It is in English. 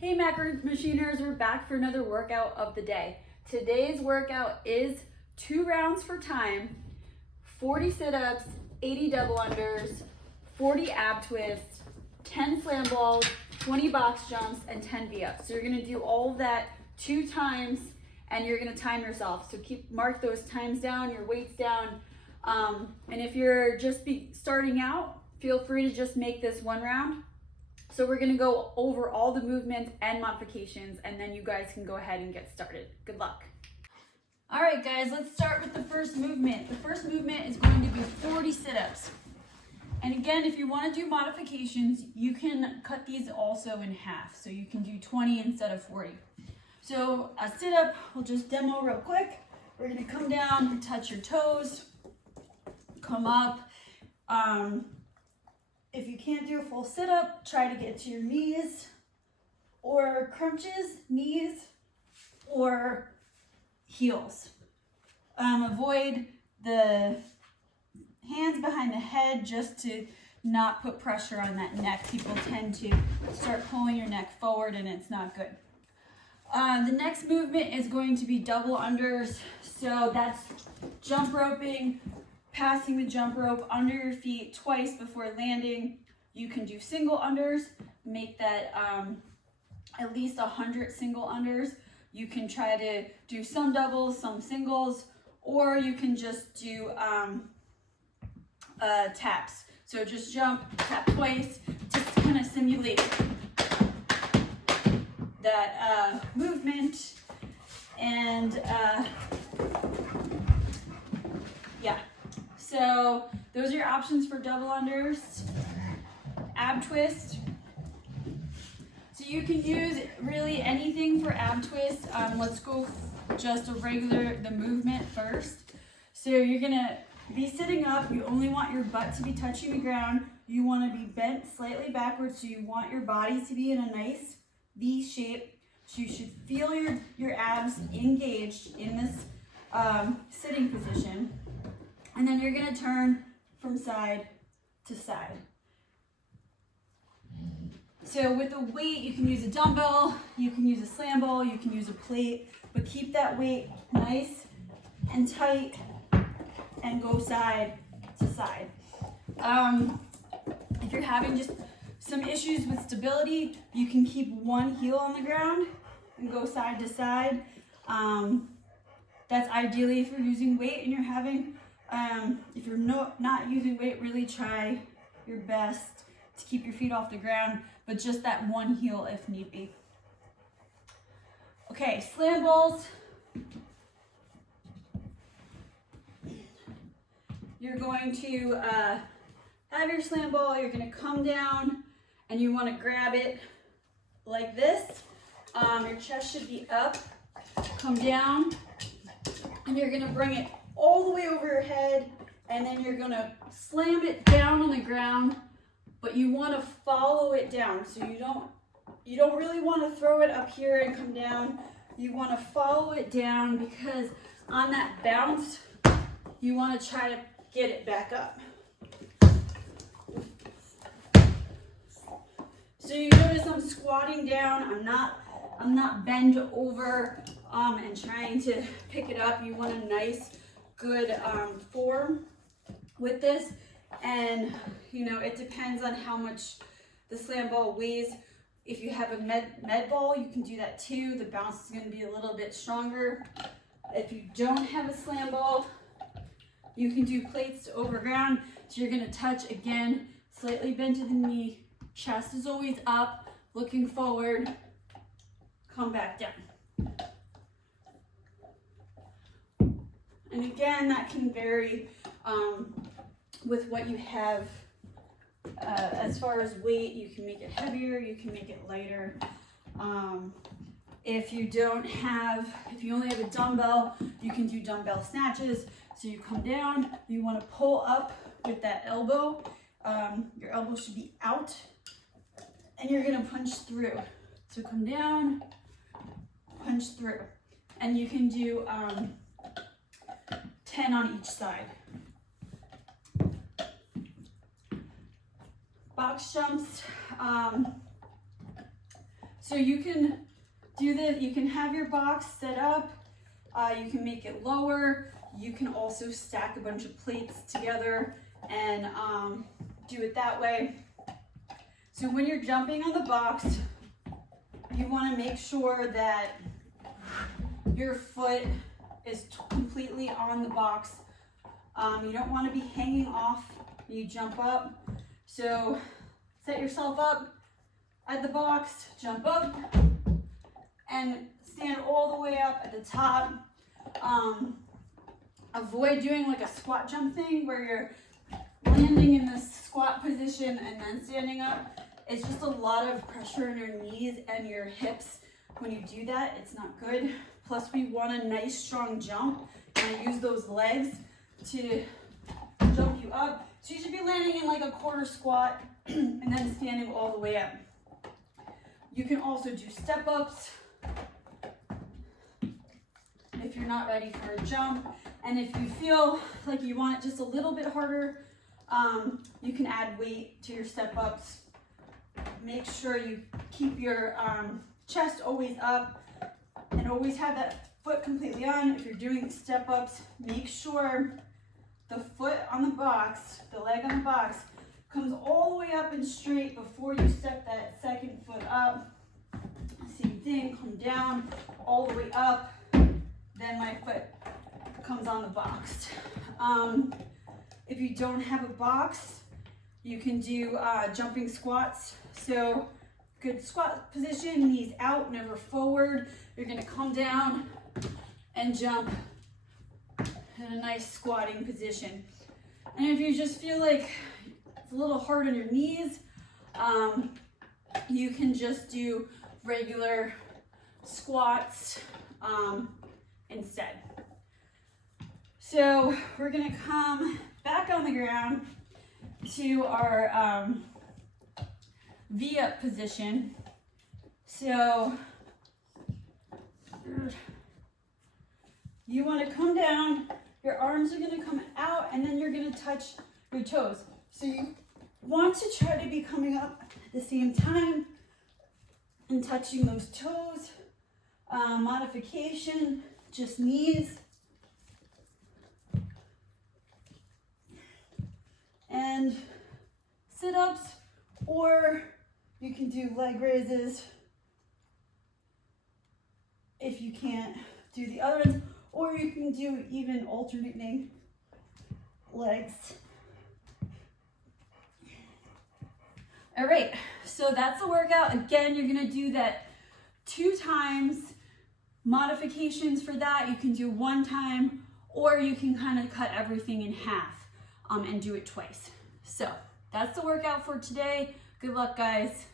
Hey Macro Machiners, we're back for another workout of the day. Today's workout is 2 rounds for time, 40 sit-ups, 80 double unders, 40 ab twists, 10 slam balls, 20 box jumps, and 10 V-ups. So you're gonna do all of that 2 times and you're gonna time yourself. So mark those times down, your weights down. And if you're just starting out, feel free to just make this 1 round. So we're gonna go over all the movements and modifications, and then you guys can go ahead and get started. Good luck. All right, guys, let's start with the first movement. The first movement is going to be 40 sit-ups. And again, if you wanna do modifications, you can cut these also in half. So you can do 20 instead of 40. So a sit-up, we'll just demo real quick. We're gonna come down, touch your toes, come up. If you can't do a full sit-up, try to get to your knees or crunches, knees or heels. Avoid the hands behind the head just to not put pressure on that neck. People tend to start pulling your neck forward and it's not good. The next movement is going to be double unders. So that's jump roping, passing the jump rope under your feet twice before landing. You can do single unders, make that at least 100 single unders. You can try to do some doubles, some singles, or you can just do taps. So just jump, tap twice, just to kind of simulate that movement. And yeah. So those are your options for double unders. Ab twist. So you can use really anything for ab twist. Let's go just the movement first. So you're gonna be sitting up. You only want your butt to be touching the ground. You wanna be bent slightly backwards. So you want your body to be in a nice V shape. So you should feel your abs engaged in this sitting position. And then you're gonna turn from side to side. So with a weight, you can use a dumbbell, you can use a slam ball, you can use a plate, but keep that weight nice and tight and go side to side. If you're having just some issues with stability, you can keep one heel on the ground and go side to side. That's ideally if you're using weight and you're having if you're not using weight, really try your best to keep your feet off the ground, but just that one heel if need be. Okay, slam balls. You're going to have your slam ball, you're gonna come down and you wanna grab it like this. Your chest should be up, come down, and you're gonna bring it all the way over your head, and then you're gonna slam it down on the ground, but you wanna follow it down. So you don't really wanna throw it up here and come down. You wanna follow it down because on that bounce, you wanna try to get it back up. So you notice I'm squatting down, I'm not bent over and trying to pick it up. You want a nice, good form with this, and you know it depends on how much the slam ball weighs. If you have a med ball, you can do that too. The bounce is going to be a little bit stronger. If you don't have a slam ball, you can do plates over ground. So you're going to touch again, slightly bend to the knee, chest is always up, looking forward, come back down. And again, that can vary with what you have as far as weight. You can make it heavier, you can make it lighter. If you only have a dumbbell, you can do dumbbell snatches. So you come down, you want to pull up with that elbow. Your elbow should be out, and you're going to punch through. So come down, punch through. And you can do 10 on each side. Box jumps. So you can do this, you can have your box set up, you can make it lower, you can also stack a bunch of plates together and do it that way. So when you're jumping on the box, you want to make sure that your foot is completely on the box. You don't want to be hanging off when you jump up. So set yourself up at the box, jump up, and stand all the way up at the top. Avoid doing like a squat jump thing where you're landing in this squat position and then standing up. It's just a lot of pressure on your knees and your hips. When you do that, it's not good. Plus we want a nice strong jump and use those legs to jump you up. So you should be landing in like a quarter squat and then standing all the way up. You can also do step ups if you're not ready for a jump. And if you feel like you want it just a little bit harder, you can add weight to your step ups. Make sure you keep your chest always up and always have that foot completely on. If you're doing step ups, make sure the foot on the box, the leg on the box, comes all the way up and straight before you step that second foot up. Same thing, come down all the way up, then my foot comes on the box. If you don't have a box, you can do jumping squats. So good squat position, knees out, never forward. You're gonna come down and jump in a nice squatting position. And if you just feel like it's a little hard on your knees, you can just do regular squats instead. So we're gonna come back on the ground to our V-up position. So you want to come down, your arms are going to come out, and then you're going to touch your toes. So you want to try to be coming up at the same time and touching those toes. Modification, just knees. And sit-ups, or you can do leg raises if you can't do the other ones, or you can do even alternating legs. All right, so that's the workout. Again, you're gonna do that 2 times. Modifications for that, you can do 1 time, or you can kind of cut everything in half and do it twice. So that's the workout for today. Good luck, guys.